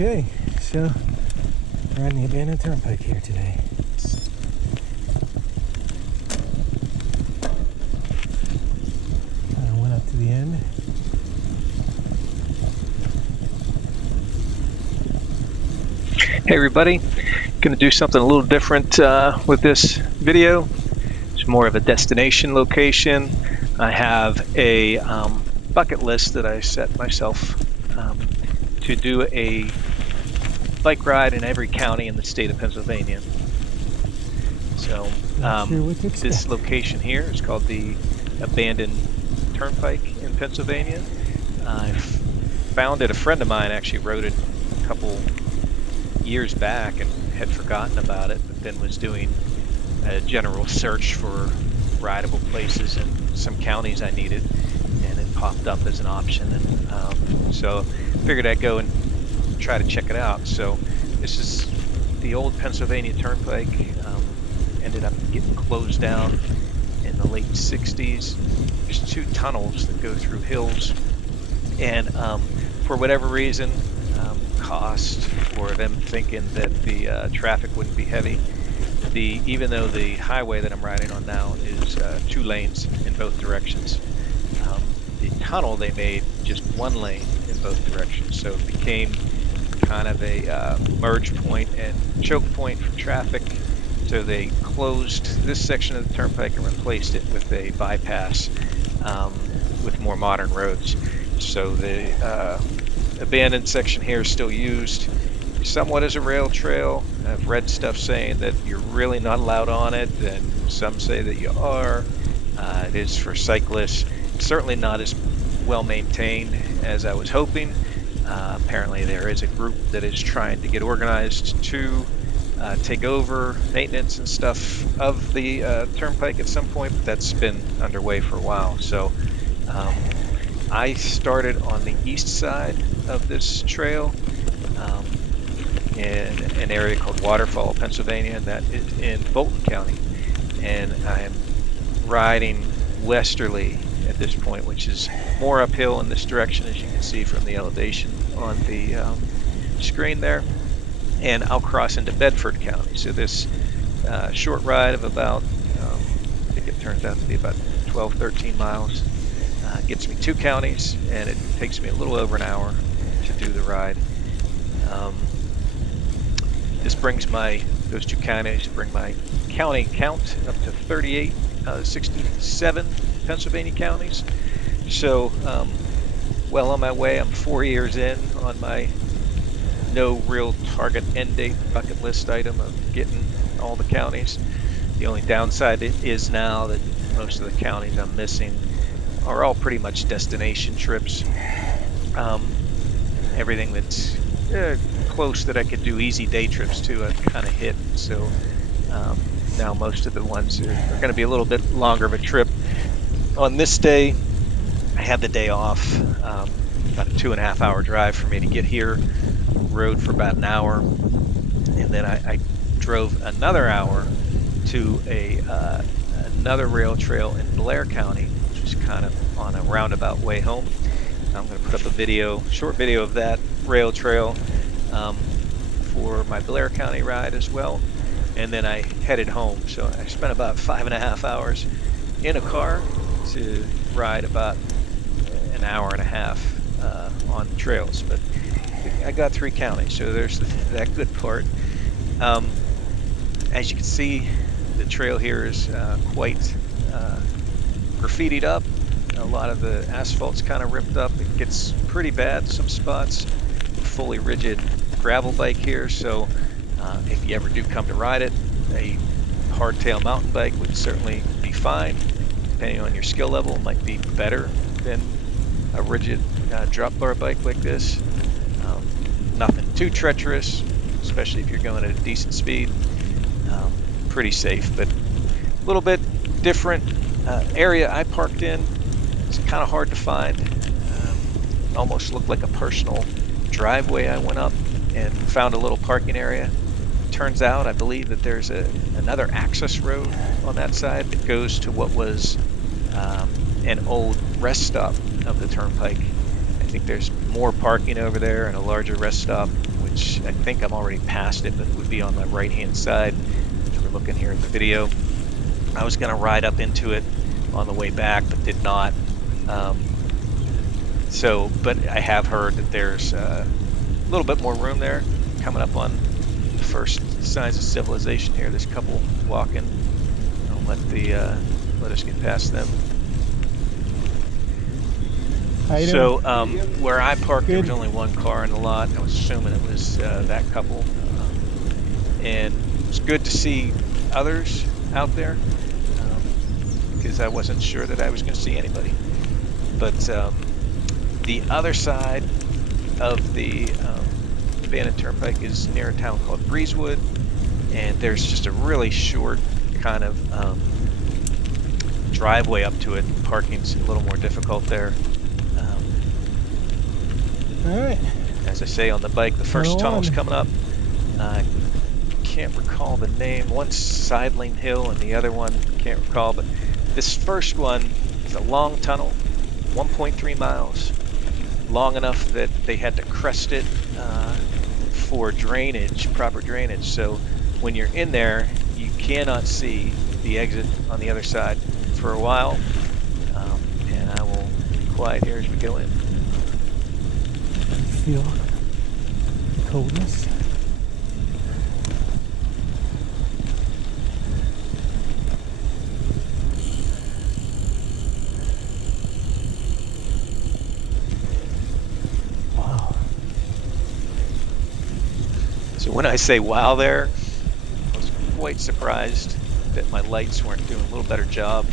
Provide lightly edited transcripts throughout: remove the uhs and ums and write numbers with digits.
Okay, so riding the abandoned turnpike here today. I went up to the end. Hey everybody, going to do something a little different with this video. It's more of a destination location. I have a bucket list that I set myself to do a bike ride in every county in the state of Pennsylvania. So this location here is called the abandoned Turnpike in Pennsylvania. I found it, a friend of mine actually wrote it a couple years back and had forgotten about it, but then was doing a general search for rideable places in some counties I needed, and it popped up as an option, and so figured I'd go and try to check it out. So this is the old Pennsylvania Turnpike. Ended up getting closed down in the late 60s. There's two tunnels that go through hills, and for whatever reason, cost, or them thinking that the traffic wouldn't be heavy, even though the highway that I'm riding on now is 2 lanes in both directions, the tunnel they made just 1 lane in both directions, so it became kind of a merge point and choke point for traffic. So they closed this section of the turnpike and replaced it with a bypass with more modern roads. So the abandoned section here is still used somewhat as a rail trail. I've read stuff saying that you're really not allowed on it, and some say that you are. It is for cyclists. It's certainly not as well maintained as I was hoping. Apparently there is a group that is trying to get organized to take over maintenance and stuff of the turnpike at some point, but that's been underway for a while. So I started on the east side of this trail in an area called Waterfall, Pennsylvania, and that is in Fulton County. And I am riding westerly at this point, which is more uphill in this direction, as you can see from the elevation on the screen there. And I'll cross into Bedford County. So this short ride of about, I think it turns out to be about 12, 13 miles, gets me 2 counties, and it takes me a little over an hour to do the ride. This brings those 2 counties bring my county count up to 38, 67 Pennsylvania counties. So well on my way. I'm 4 years in on my no real target end date bucket list item of getting all the counties. The only downside is now that most of the counties I'm missing are all pretty much destination trips. Everything that's close that I could do easy day trips to, I've kind of hit. So now most of the ones are going to be a little bit longer of a trip. On this day, I had the day off. About a 2.5 hour drive for me to get here. Rode for about an hour, and then I drove another hour to another rail trail in Blair County, which is kind of on a roundabout way home. I'm going to put up a short video of that rail trail for my Blair County ride as well, and then I headed home. So I spent about 5.5 hours in a car to ride about an hour and a half on trails, but I got 3 counties, so there's that good part. As you can see, the trail here is quite graffitied up. A lot of the asphalt's kind of ripped up. It gets pretty bad some spots. Fully rigid gravel bike here, so if you ever do come to ride it, a hardtail mountain bike would certainly be fine. Depending on your skill level, it might be better than a rigid drop bar bike like this. Nothing too treacherous, especially if you're going at a decent speed. Pretty safe, but a little bit different area I parked in. It's kind of hard to find. Almost looked like a personal driveway. I went up and found a little parking area. Turns out, I believe that there's another access road on that side that goes to what was an old rest stop of the Turnpike. I think there's more parking over there and a larger rest stop with which I think I'm already past it, but it would be on the right-hand side if we're looking here at the video. I was going to ride up into it on the way back, but did not. But I have heard that there's a little bit more room there. Coming up on the first signs of civilization here. There's a couple walking. I'll let us get past them. So where I parked, there was only one car in the lot. I was assuming it was that couple, and it's good to see others out there because I wasn't sure that I was going to see anybody. But the other side of the abandoned turnpike is near a town called Breezewood, and there's just a really short kind of driveway up to it. Parking's a little more difficult there. All right. As I say on the bike, the first tunnel's coming up. I can't recall the name. One's Sidling Hill and the other one can't recall, but this first one is a long tunnel, 1.3 miles, long enough that they had to crest it for drainage, proper drainage. So when you're in there, you cannot see the exit on the other side for a while. And I will be quiet here as we go in. Feel the coldness. Wow. So when I say wow there, I was quite surprised that my lights weren't doing a little better job.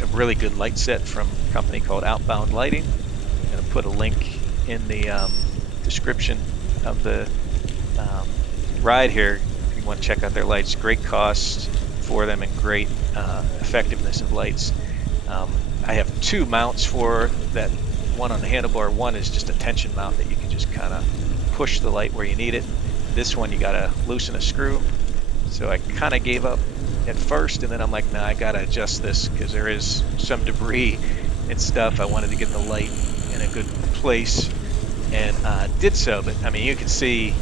A really good light set from a company called Outbound Lighting. I'm going to put a link in the description of the ride here if you want to check out their lights. Great cost for them and great effectiveness of lights. I have two mounts for that. One on the handlebar, one is just a tension mount that you can just kind of push the light where you need it. This one you gotta loosen a screw. So I kind of gave up at first, and then I'm like, nah, I gotta adjust this because there is some debris and stuff. I wanted to get the light in a good place, and did so. But I mean, you can see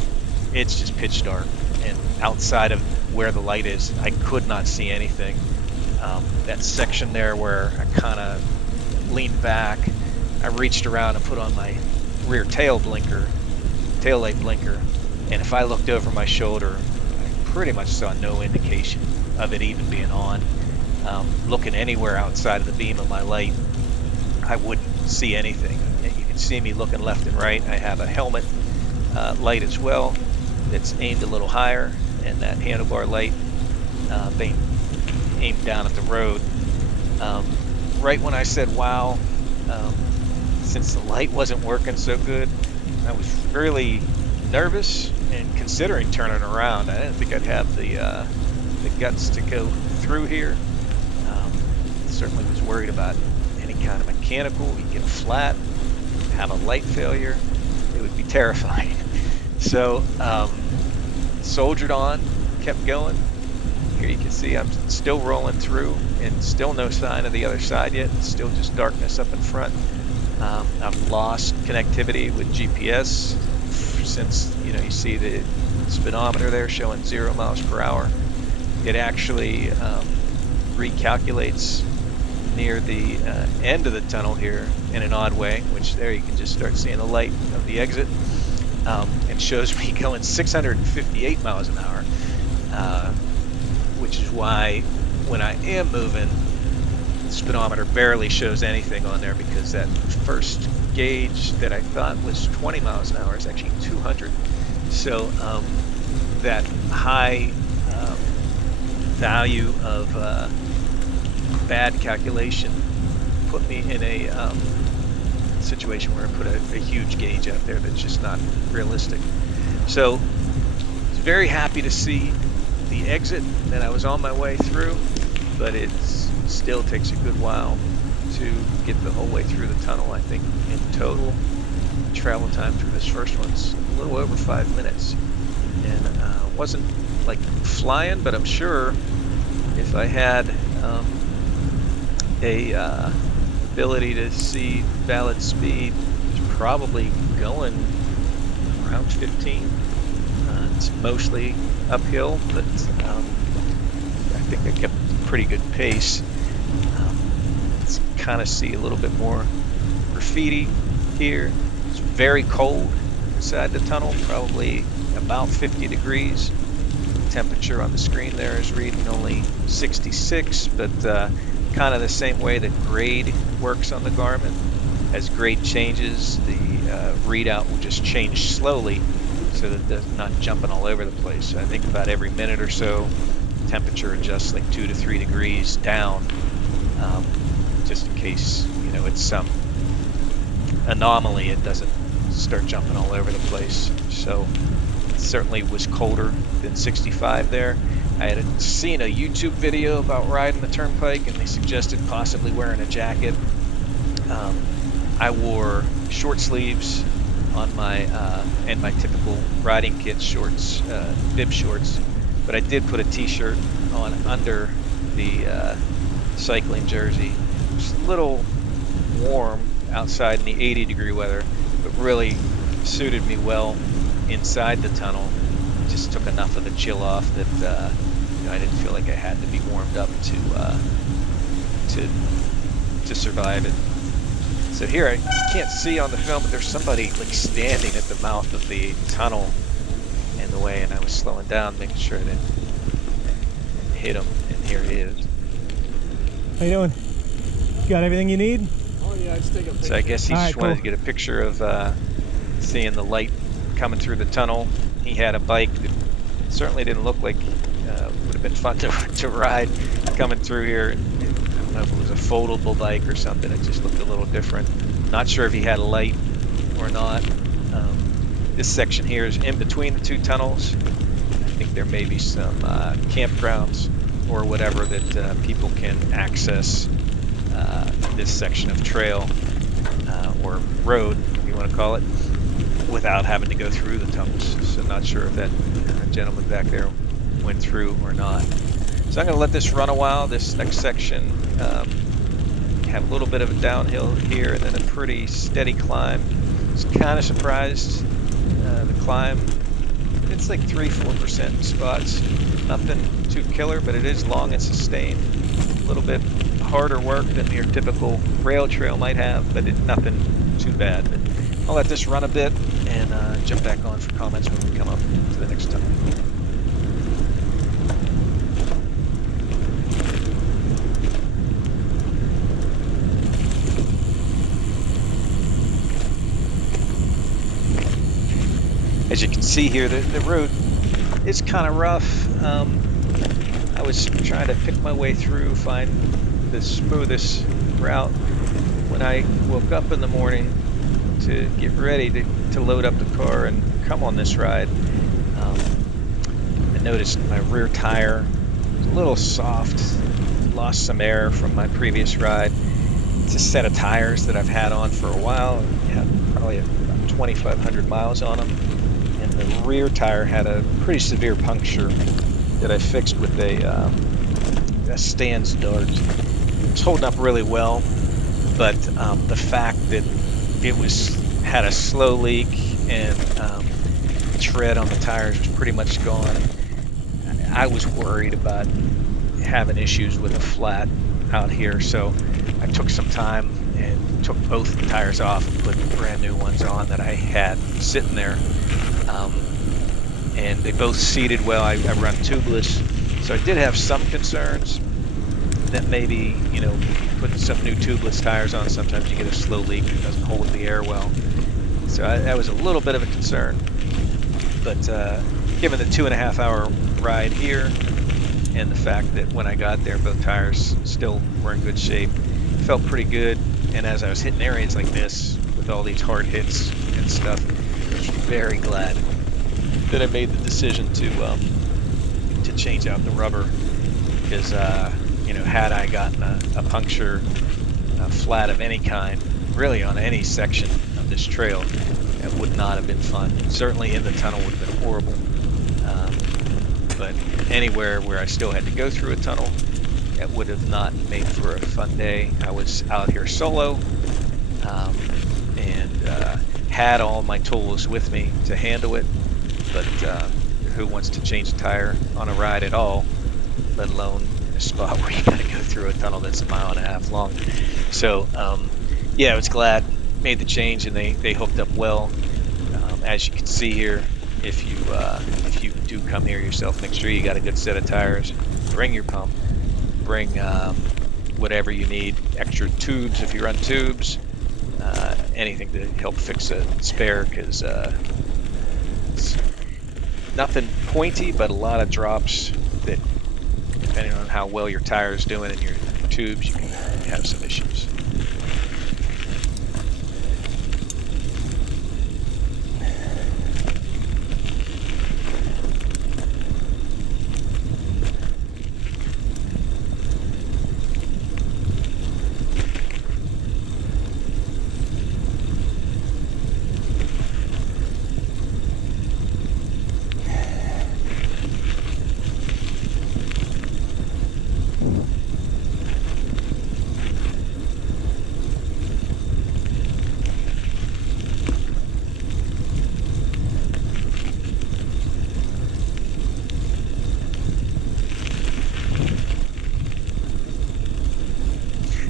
it's just pitch dark, and outside of where the light is, I could not see anything. That section there where I kind of leaned back, I reached around and put on my rear tail light blinker, and if I looked over my shoulder, I pretty much saw no indication of it even being on. Looking anywhere outside of the beam of my light, I wouldn't see anything. You can see me looking left and right. I have a helmet light as well that's aimed a little higher, and that handlebar light aimed down at the road. Right when I said wow, since the light wasn't working so good, I was really nervous and considering turning around. I didn't think I'd have the guts to go through here. Certainly was worried about any kind of mechanical. You get a flat, have a light failure, it would be terrifying. So soldiered on, kept going. Here you can see I'm still rolling through, and still no sign of the other side yet. It's still just darkness up in front. I've lost connectivity with GPS since, you see the speedometer there showing 0 miles per hour. It actually recalculates near the end of the tunnel here in an odd way, which there you can just start seeing the light of the exit, and shows me going 658 miles an hour, which is why when I am moving, the speedometer barely shows anything on there, because that first gauge that I thought was 20 miles an hour is actually 200. So that high value of bad calculation put me in a situation where I put a huge gauge out there that's just not realistic. So I was very happy to see the exit that I was on my way through, but it still takes a good while to get the whole way through the tunnel. I think in total travel time through this first one's a little over 5 minutes, and wasn't like flying, but I'm sure if I had a ability to see valid speed, it's probably going around around 15. It's mostly uphill, but I think I kept a pretty good pace. Let's kind of see a little bit more graffiti here. It's very cold inside the tunnel, probably about 50 degrees. Temperature on the screen there is reading only 66, but kind of the same way that grade works on the garment. As grade changes, the readout will just change slowly so that it's not jumping all over the place. So I think about every minute or so, temperature adjusts like 2 to 3 degrees down, just in case, you know, it's some anomaly, it doesn't start jumping all over the place. So it certainly was colder than 65 there. I had seen a YouTube video about riding the Turnpike, and they suggested possibly wearing a jacket. I wore short sleeves on my and my typical riding kit shorts, bib shorts, but I did put a t-shirt on under the cycling jersey. It's a little warm outside in the 80-degree weather, but really suited me well inside the tunnel. Just took enough of the chill off that you know, I didn't feel like I had to be warmed up to survive it. So here, I can't see on the film, but there's somebody like standing at the mouth of the tunnel in the way, and I was slowing down, making sure I didn't hit him, and here he is. How you doing? You got everything you need? Oh yeah, I just take a picture. So I guess he All just right, wanted cool. to get a picture of seeing the light coming through the tunnel. He had a bike that certainly didn't look like would have been fun to ride coming through here. I don't know if it was a foldable bike or something. It just looked a little different. Not sure if he had a light or not. This section here is in between the two tunnels. I think there may be some campgrounds or whatever that people can access this section of trail or road, if you want to call it, without having to go through the tunnels. So not sure if that gentleman back there went through or not. So I'm going to let this run a while. This next section have a little bit of a downhill here and then a pretty steady climb. I was kind of surprised the climb. It's like 3-4% spots. Nothing too killer, but it is long and sustained. A little bit harder work than your typical rail trail might have, but nothing too bad. But I'll let this run a bit and jump back on for comments when we come up to the next tunnel. As you can see here, the road is kind of rough. I was trying to pick my way through, find the smoothest route. When I woke up in the morning to get ready to load up the car and come on this ride, I noticed my rear tire was a little soft, lost some air from my previous ride. It's a set of tires that I've had on for a while, had probably about 2,500 miles on them. And the rear tire had a pretty severe puncture that I fixed with a Stan's dart. It's holding up really well, but the fact that it had a slow leak and the tread on the tires was pretty much gone, I was worried about having issues with a flat out here. So I took some time and took both the tires off and put brand new ones on that I had sitting there. And they both seated well. I run tubeless, so I did have some concerns that maybe, you know, putting some new tubeless tires on, sometimes you get a slow leak that doesn't hold the air well. So that was a little bit of a concern. But given the 2.5-hour ride here and the fact that when I got there, both tires still were in good shape, it felt pretty good. And as I was hitting areas like this with all these hard hits and stuff, I was very glad that I made the decision to change out the rubber, because you know, had I gotten a puncture, a flat of any kind, really on any section of this trail, it would not have been fun. Certainly in the tunnel would have been horrible. But anywhere where I still had to go through a tunnel, it would have not made for a fun day. I was out here solo, and had all my tools with me to handle it, but who wants to change a tire on a ride at all, let alone in a spot where you got to go through a tunnel that's 1.5 miles long. So yeah, I was glad made the change, and they hooked up well. As you can see here, if you do come here yourself, make sure you got a good set of tires. Bring your pump, bring whatever you need, extra tubes if you run tubes, anything to help fix a spare, because it's nothing pointy, but a lot of drops that, depending on how well your tire's doing and your tubes, you can have some issues.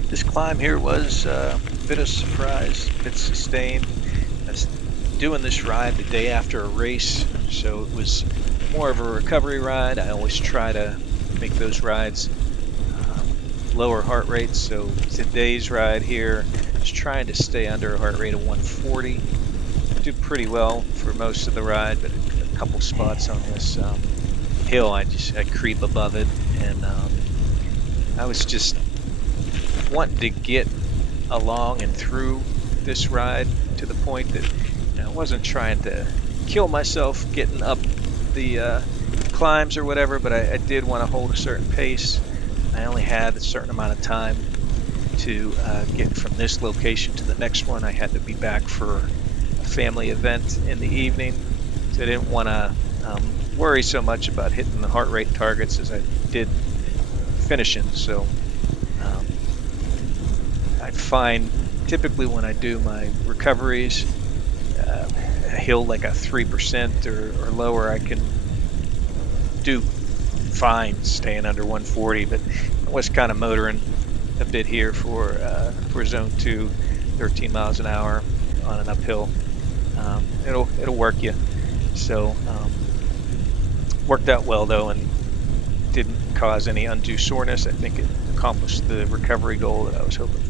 This climb here was a bit of surprise, a bit sustained. I was doing this ride the day after a race, so it was more of a recovery ride. I always try to make those rides lower heart rates, so today's ride here is trying to stay under a heart rate of 140. Do pretty well for most of the ride, but a couple spots on this hill I creep above it, and I was just wanting to get along and through this ride to the point that I wasn't trying to kill myself getting up the climbs or whatever, but I did want to hold a certain pace. I only had a certain amount of time to get from this location to the next one. I had to be back for a family event in the evening, so I didn't want to worry so much about hitting the heart rate targets as I did finishing. So I find typically when I do my recoveries, a hill like a 3% or lower, I can do fine staying under 140, but I was kind of motoring a bit here for zone 2, 13 miles an hour on an uphill. It'll work you. So worked out well though, and didn't cause any undue soreness. I think it accomplished the recovery goal that I was hoping for.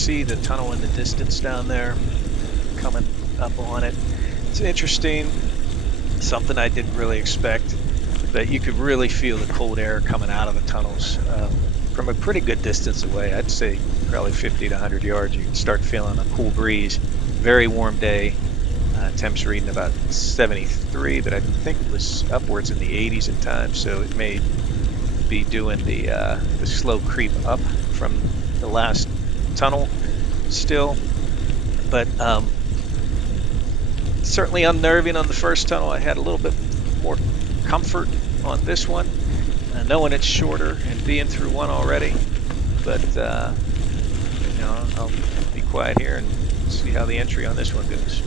see the tunnel in the distance down there, coming up on it. It's interesting, something I didn't really expect, but you could really feel the cold air coming out of the tunnels from a pretty good distance away. I'd say probably 50 to 100 yards. You can start feeling a cool breeze. Very warm day. Temps reading about 73, but I think it was upwards in the 80s at times, so it may be doing the slow creep up from the last tunnel still. But certainly unnerving on the first tunnel. I had a little bit more comfort on this one, knowing it's shorter and being through one already. But you know, I'll be quiet here and see how the entry on this one goes.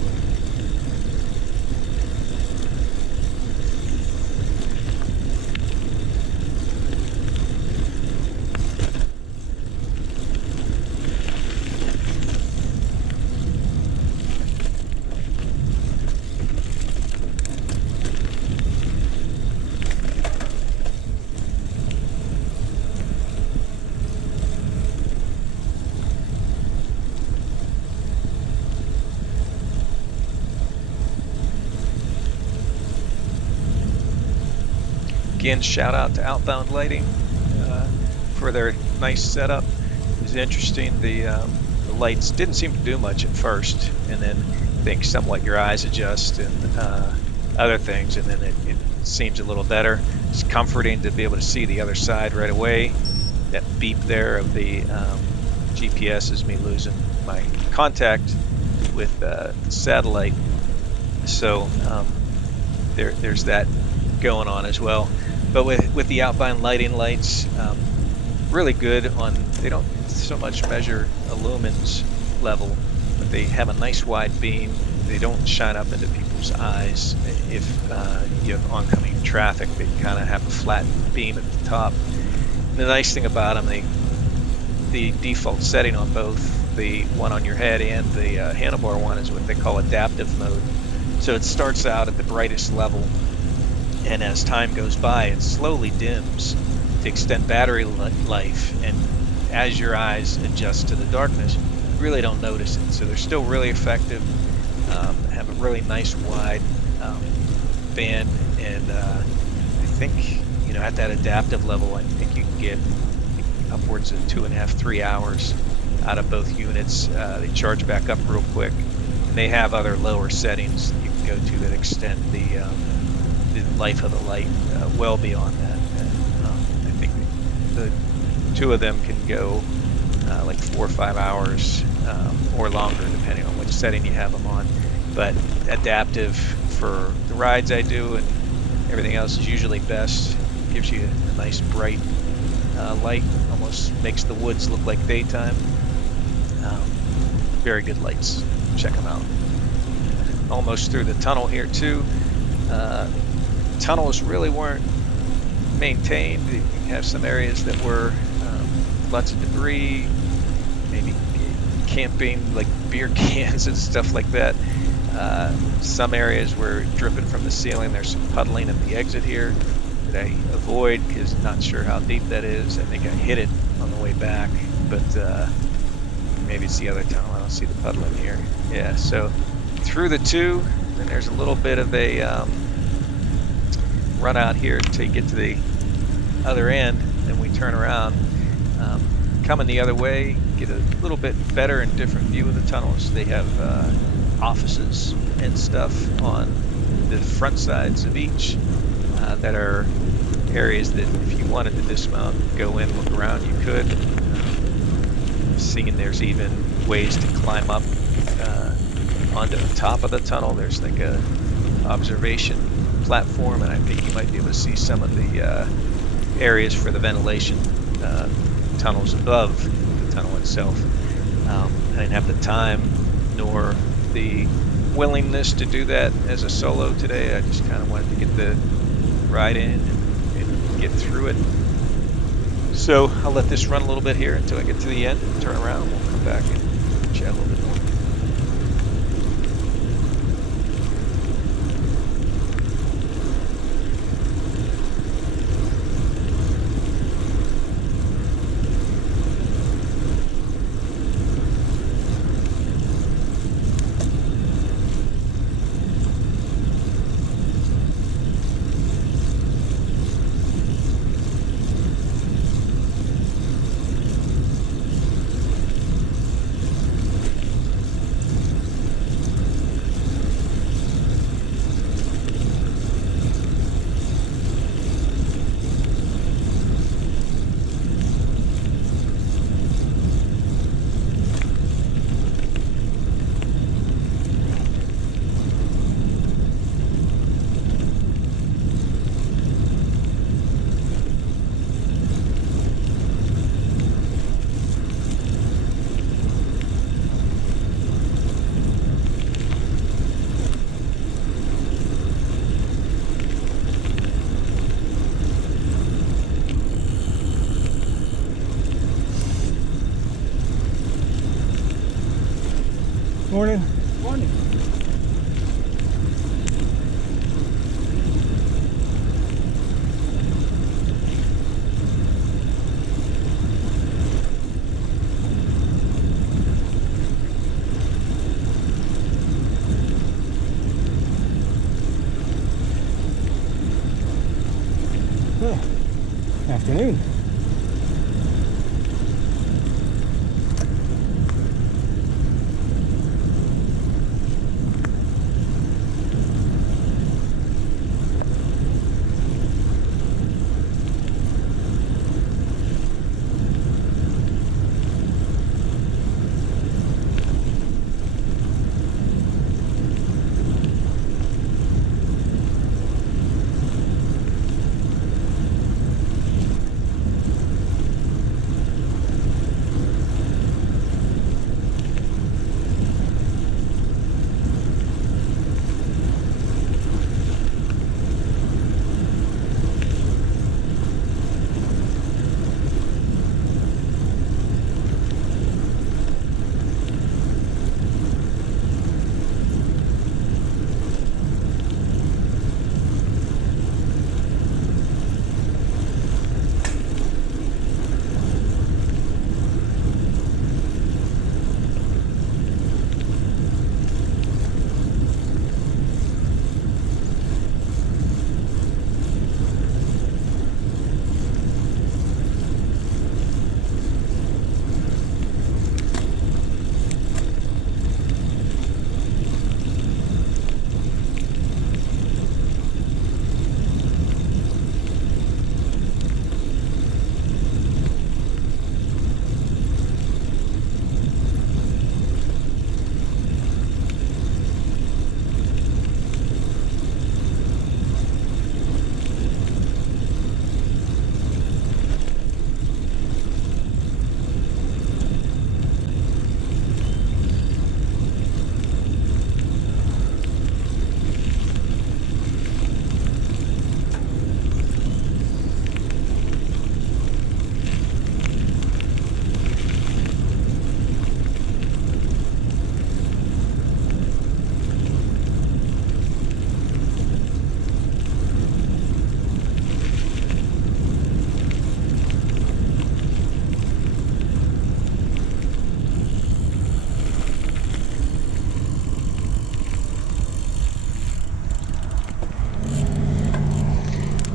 Again, shout out to Outbound Lighting for their nice setup. It was interesting. The lights didn't seem to do much at first, and then I think somewhat your eyes adjust and other things, and then it seems a little better. It's comforting to be able to see the other side right away. That beep there of the GPS is me losing my contact with satellite. So there's that going on as well. But with the outbound lighting lights, really good on, they don't so much measure a lumens level, but they have a nice wide beam. They don't shine up into people's eyes. If you have oncoming traffic, they kind of have a flat beam at the top. And the nice thing about them, the default setting on both the one on your head and the handlebar one is what they call adaptive mode. So it starts out at the brightest level, and as time goes by, it slowly dims to extend battery life. And as your eyes adjust to the darkness, you really don't notice it. So they're still really effective. Have a really nice wide band, and I think, you know, at that adaptive level, I think you can get upwards of 2.5, 3 hours out of both units. They charge back up real quick, and they have other lower settings that you can go to that extend the life of the light well beyond that. I think the two of them can go like 4 or 5 hours or longer, depending on which setting you have them on. But adaptive for the rides I do and everything else is usually best. Gives you a nice bright light, almost makes the woods look like daytime. Very good lights. Check them out. Almost through the tunnel here too. Tunnels really weren't maintained. You have some areas that were lots of debris, maybe camping, like beer cans and stuff like that. Some areas were dripping from the ceiling. There's some puddling at the exit here that I avoid because I'm not sure how deep that is. I think I hit it on the way back, but maybe it's the other tunnel. I don't see the puddling here. Yeah, so through the two, then there's a little bit of a run out here until you get to the other end, then we turn around. Coming the other way, get a little bit better and different view of the tunnels. They have offices and stuff on the front sides of each that are areas that if you wanted to dismount, go in, look around, you could. Seeing there's even ways to climb up onto the top of the tunnel. There's like a observation platform, and I think you might be able to see some of the areas for the ventilation tunnels above the tunnel itself. I didn't have the time nor the willingness to do that as a solo today. I just kind of wanted to get the ride in and get through it. So I'll let this run a little bit here until I get to the end and turn around. We'll come back and chat a little bit more. afternoon.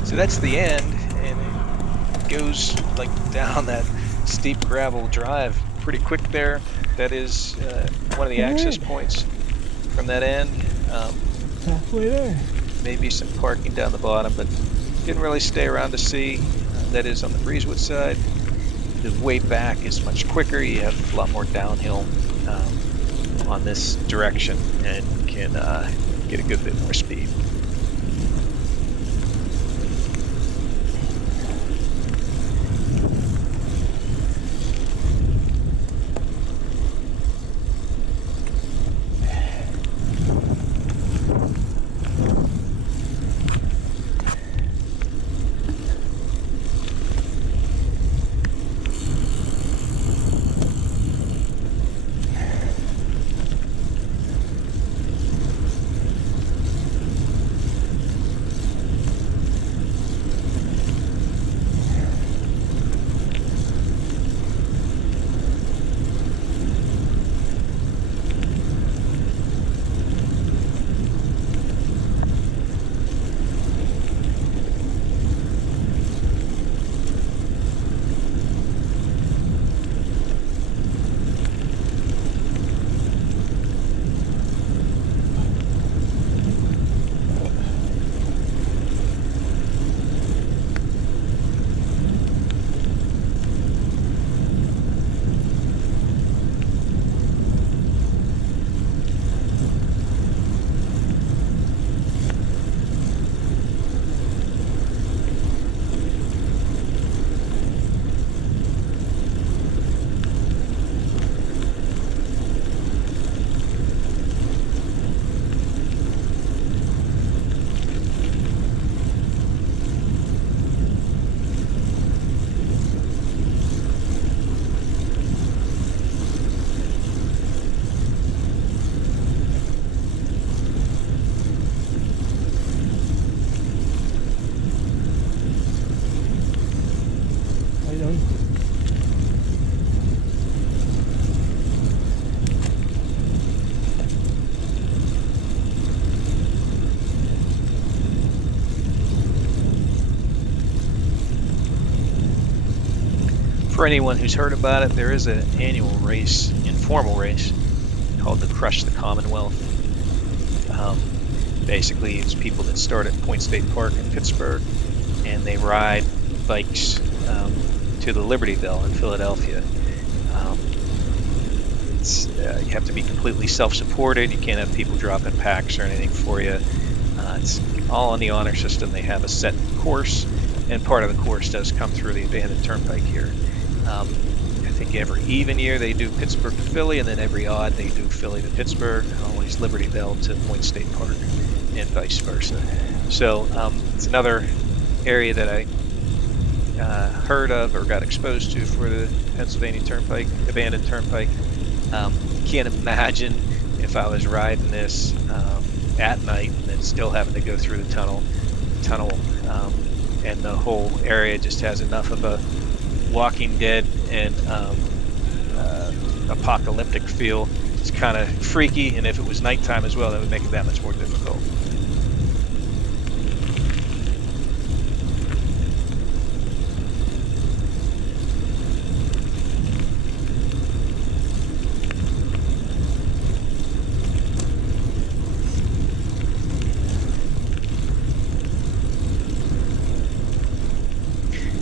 So that's the end, and it goes like down that steep gravel drive pretty quick there. That is one of the access points from that end. Halfway there. Maybe some parking down the bottom, but didn't really stay around to see. That is on the Breezewood side. The way back is much quicker. You have a lot more downhill on this direction and can get a good bit more speed. For anyone who's heard about it, there is an annual race, informal race, called the Crush the Commonwealth. Basically, it's people that start at Point State Park in Pittsburgh, and they ride bikes to the Liberty Bell in Philadelphia. You have to be completely self-supported. You can't have people dropping packs or anything for you. It's all on the honor system. They have a set course, and part of the course does come through the abandoned Turnpike here. I think every even year they do Pittsburgh to Philly, and then every odd they do Philly to Pittsburgh, and always Liberty Bell to Point State Park, and vice versa. So it's another area that I heard of or got exposed to for the Pennsylvania Turnpike, abandoned Turnpike. Can't imagine if I was riding this at night and then still having to go through the tunnel, and the whole area just has enough of a Walking Dead and apocalyptic feel. It's kind of freaky, and if it was nighttime as well, that would make it that much more difficult.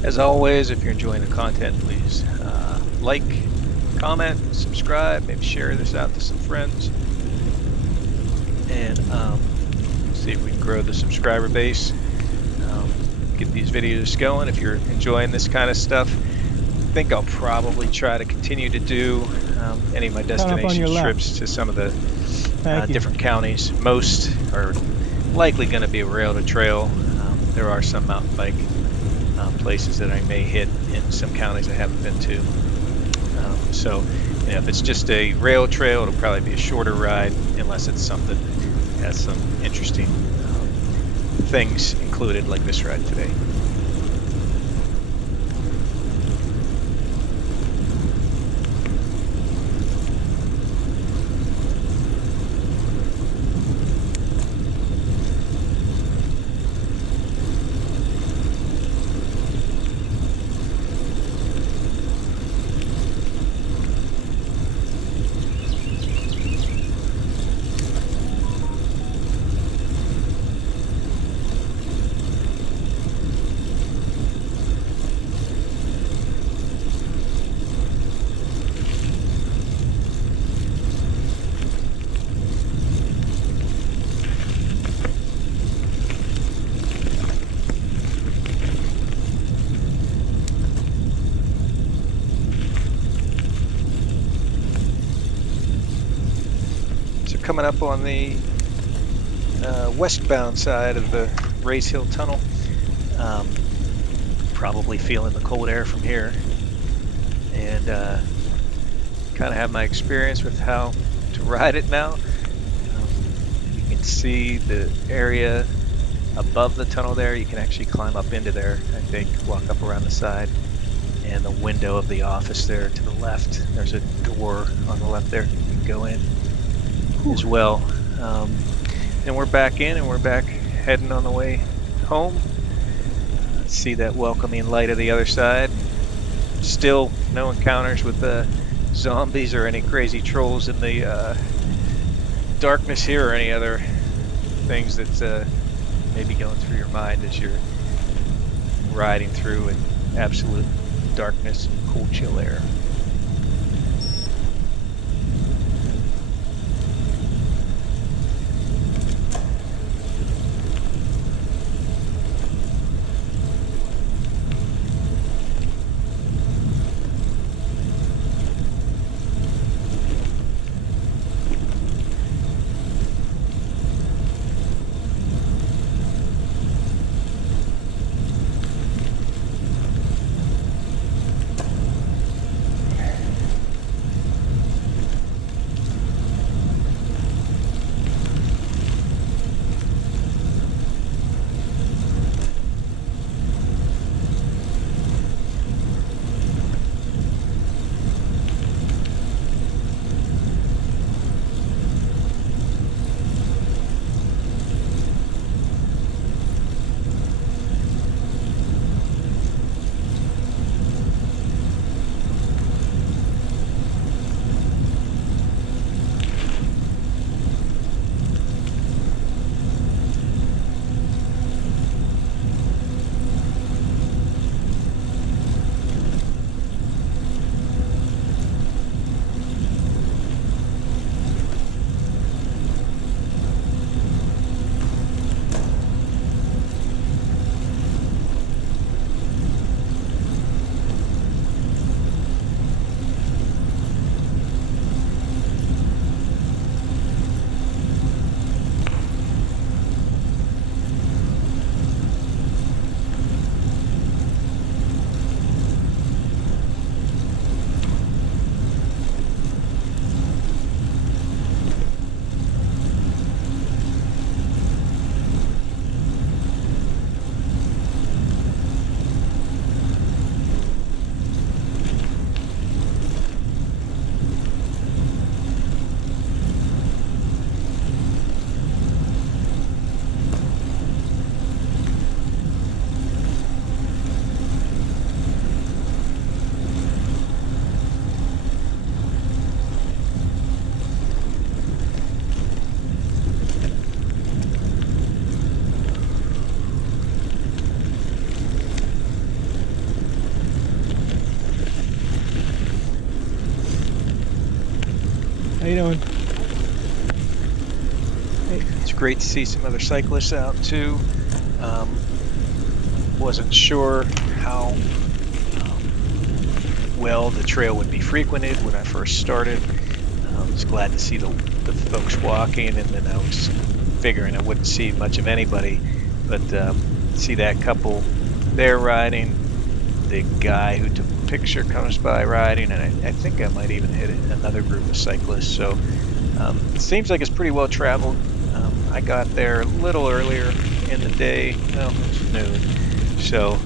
As always, if you're enjoying the content, please like, comment, subscribe, maybe share this out to some friends, and see if we can grow the subscriber base, get these videos going. If you're enjoying this kind of stuff, I think I'll probably try to continue to do any of my destination trips to some of the different counties. Most are likely going to be rail to trail. There are some mountain bike places that I may hit in some counties I haven't been to. So if it's just a rail trail, it'll probably be a shorter ride, unless it's something that has some interesting things included, like this ride today. Coming up on the westbound side of the Race Hill Tunnel. Probably feeling the cold air from here, and kind of have my experience with how to ride it now. You can see the area above the tunnel there. You can actually climb up into there, I think, walk up around the side, and the window of the office there to the left. There's a door on the left there you can go in as well. And we're back in, and we're back heading on the way home. See that welcoming light of the other side. Still no encounters with zombies or any crazy trolls in the darkness here, or any other things that may be going through your mind as you're riding through in absolute darkness and cool, chill air. you doing? Hey. It's great to see some other cyclists out too. Wasn't sure how well the trail would be frequented when I first started. I was glad to see the folks walking, and then I was figuring I wouldn't see much of anybody, but see that couple there riding, the guy who took the picture comes by riding, and I think I might even hit another group of cyclists. So it seems like it's pretty well traveled. I got there a little earlier in the day. Well, it was noon. So,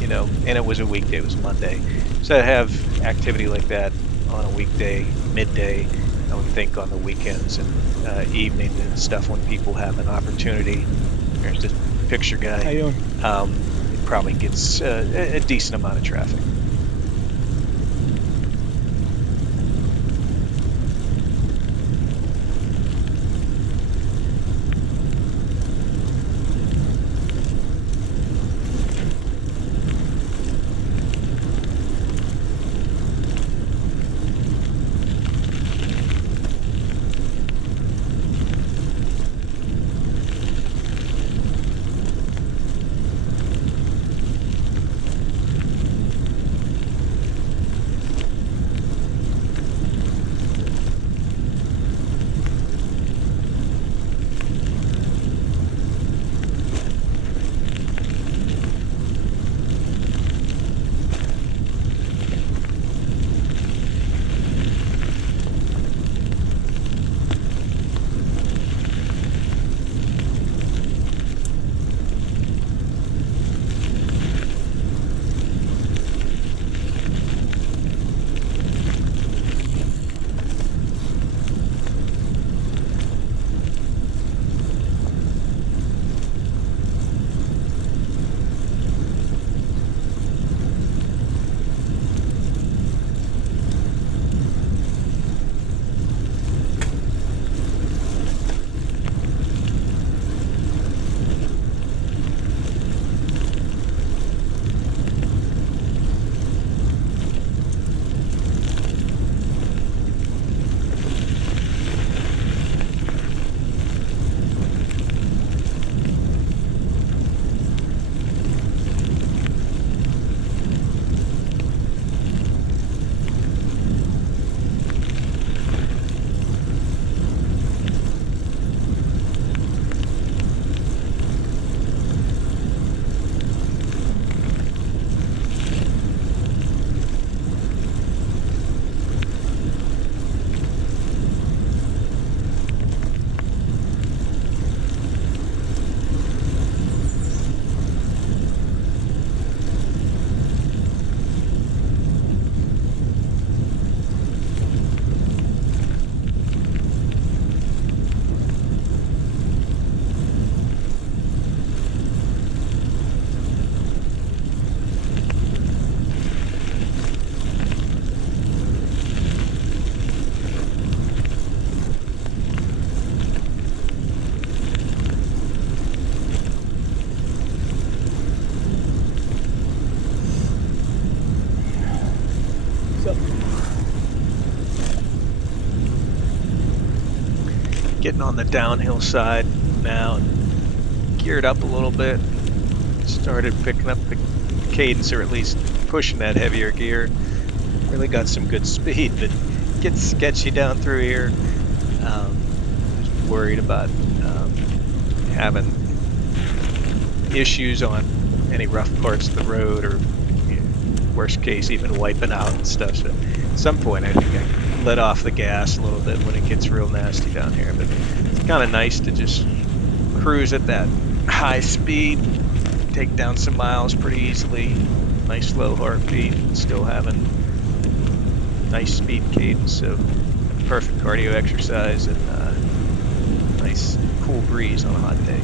you know, and it was a weekday, it was Monday. So to have activity like that on a weekday, midday, I would think on the weekends and evenings and stuff when people have an opportunity. There's this picture guy. How you doing? It probably gets a decent amount of traffic. Getting on the downhill side now, and geared up a little bit, started picking up the cadence, or at least pushing that heavier gear. Really got some good speed, but gets sketchy down through here. Just worried about having issues on any rough parts of the road, or worst case even wiping out and stuff. So at some point I think I let off the gas a little bit when it gets real nasty down here, but it's kind of nice to just cruise at that high speed, take down some miles pretty easily, nice low heartbeat, and still having nice speed cadence. So perfect cardio exercise, and nice cool breeze on a hot day.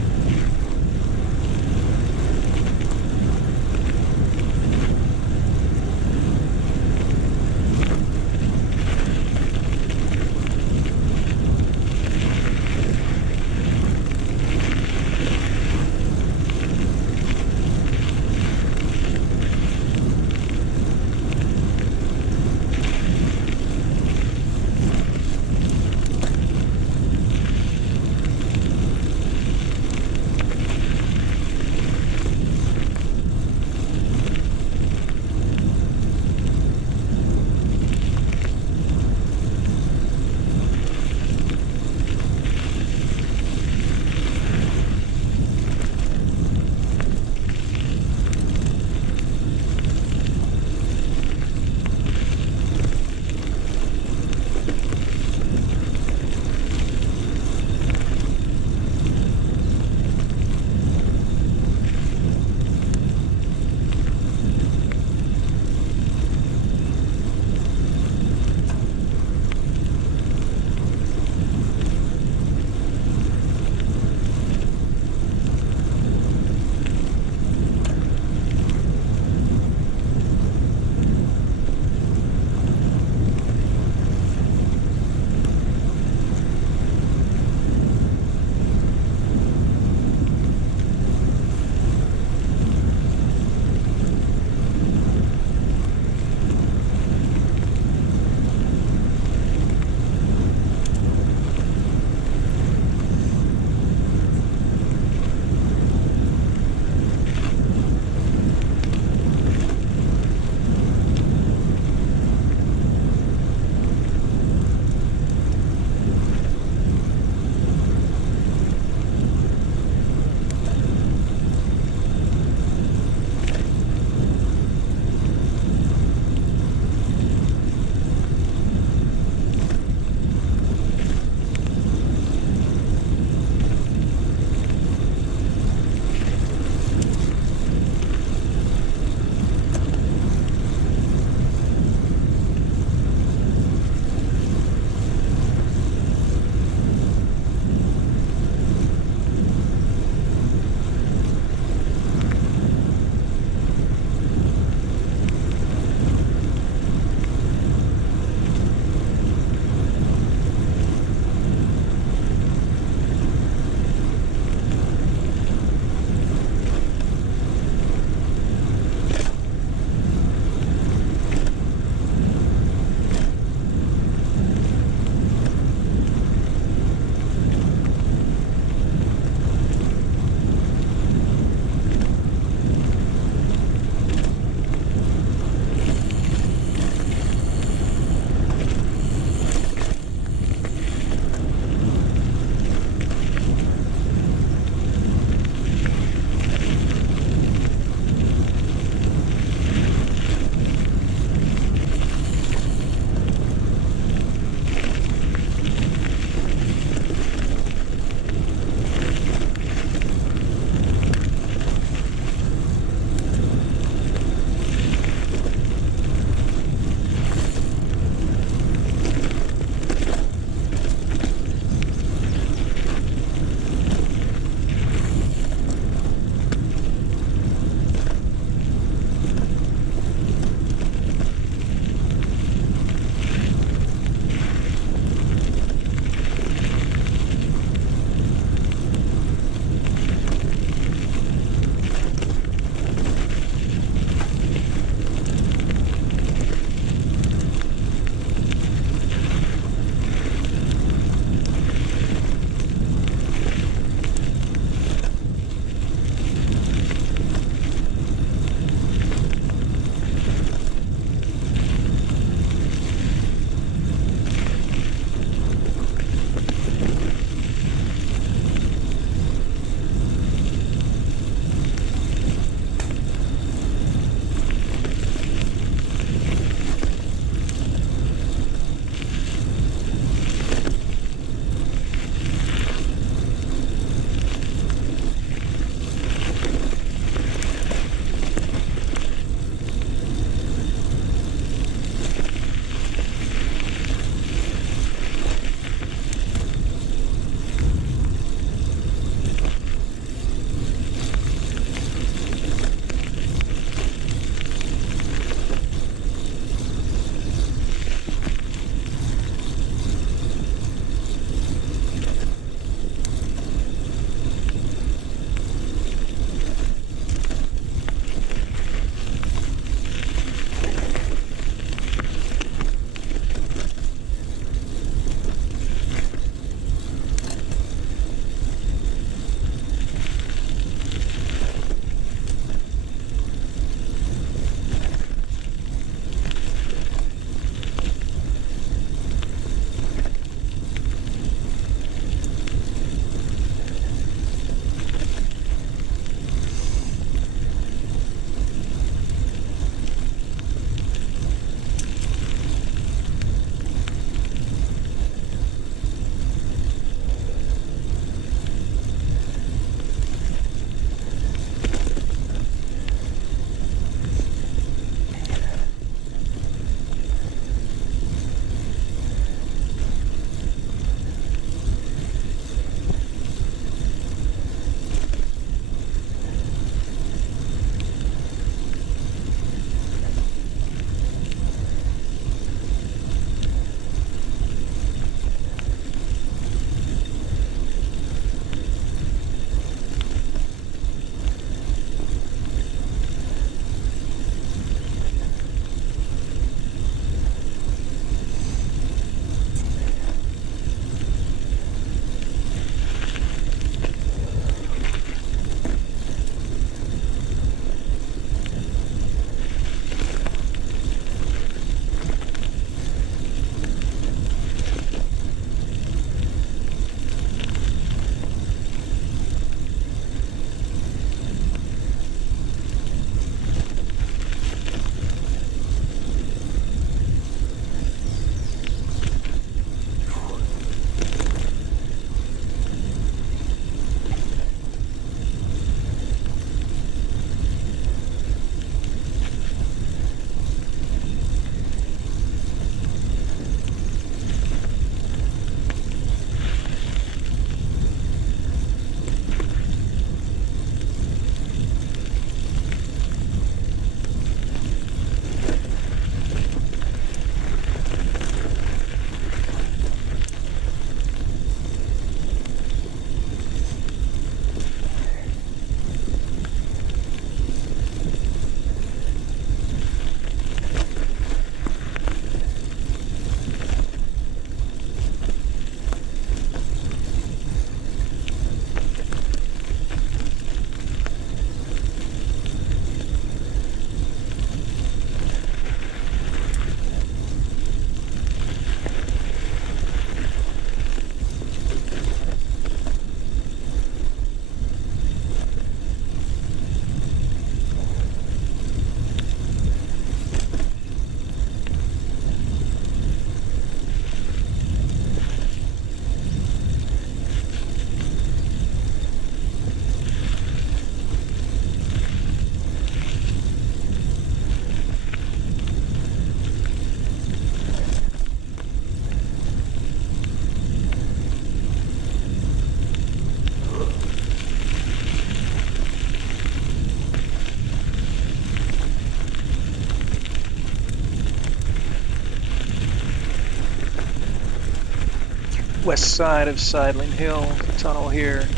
west side of Sidling Hill tunnel here.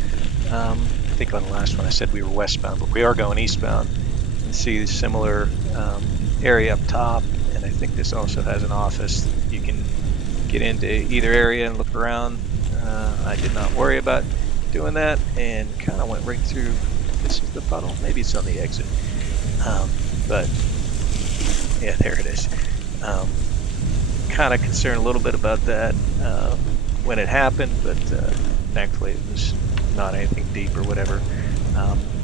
I think on the last one I said we were westbound, but we are going eastbound. You can see the similar area up top, and I think this also has an office. You can get into either area and look around. I did not worry about doing that and kind of went right through. This is the puddle. Maybe it's on the exit. But yeah, there it is. Kind of concerned a little bit about that when it happened, but thankfully it was not anything deep or whatever.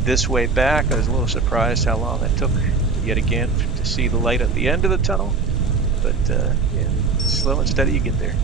This way back, I was a little surprised how long it took yet again to see the light at the end of the tunnel, but yeah, slow and steady you get there.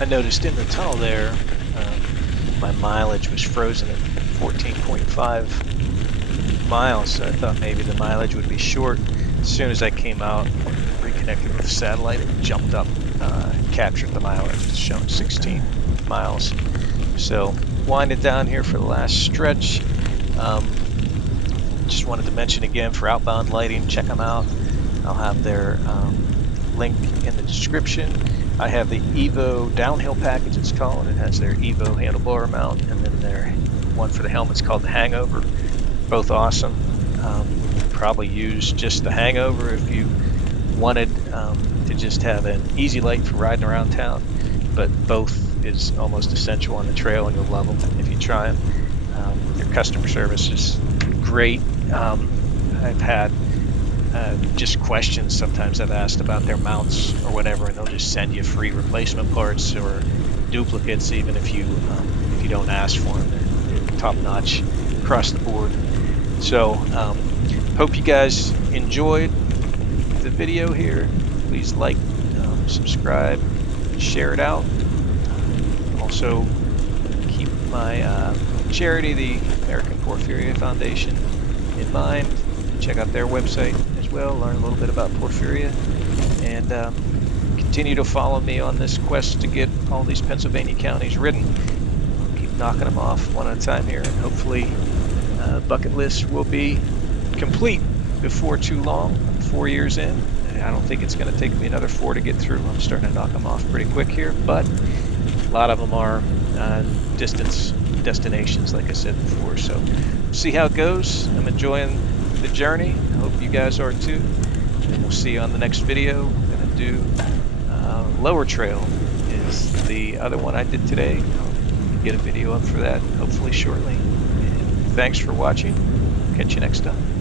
I noticed in the tunnel there, my mileage was frozen at 14.5 miles, so I thought maybe the mileage would be short. As soon as I came out, reconnected with the satellite, it jumped up, captured the mileage, it's showing 16 miles. So winding down here for the last stretch. Just wanted to mention again, for outbound lighting, check them out. I'll have their link in the description. I have the Evo downhill package, it's called. It has their Evo handlebar mount, and then their one for the helmet's called the Hangover. Both awesome. Probably use just the Hangover if you wanted to just have an easy light for riding around town, but both is almost essential on the trail, and you'll love them if you try them. Their customer service is great. I've had just questions sometimes I've asked about their mounts or whatever, and they'll just send you free replacement parts or duplicates even if you don't ask for them. They're top notch across the board. So hope you guys enjoyed the video here. Please like, subscribe, share it out. Also keep my charity, the American Porphyria Foundation, in mind. Check out their website as well, learn a little bit about porphyria, and continue to follow me on this quest to get all these Pennsylvania counties ridden. I'll keep knocking them off one at a time here, and hopefully bucket list will be complete before too long. I'm 4 years in. I don't think it's going to take me another 4 to get through. I'm starting to knock them off pretty quick here, but a lot of them are distance destinations, like I said before. So see how it goes. I'm enjoying the journey. I hope you guys are too. And we'll see you on the next video. I'm going to do Lower Trail is the other one I did today. I'll get a video up for that hopefully shortly. And thanks for watching. Catch you next time.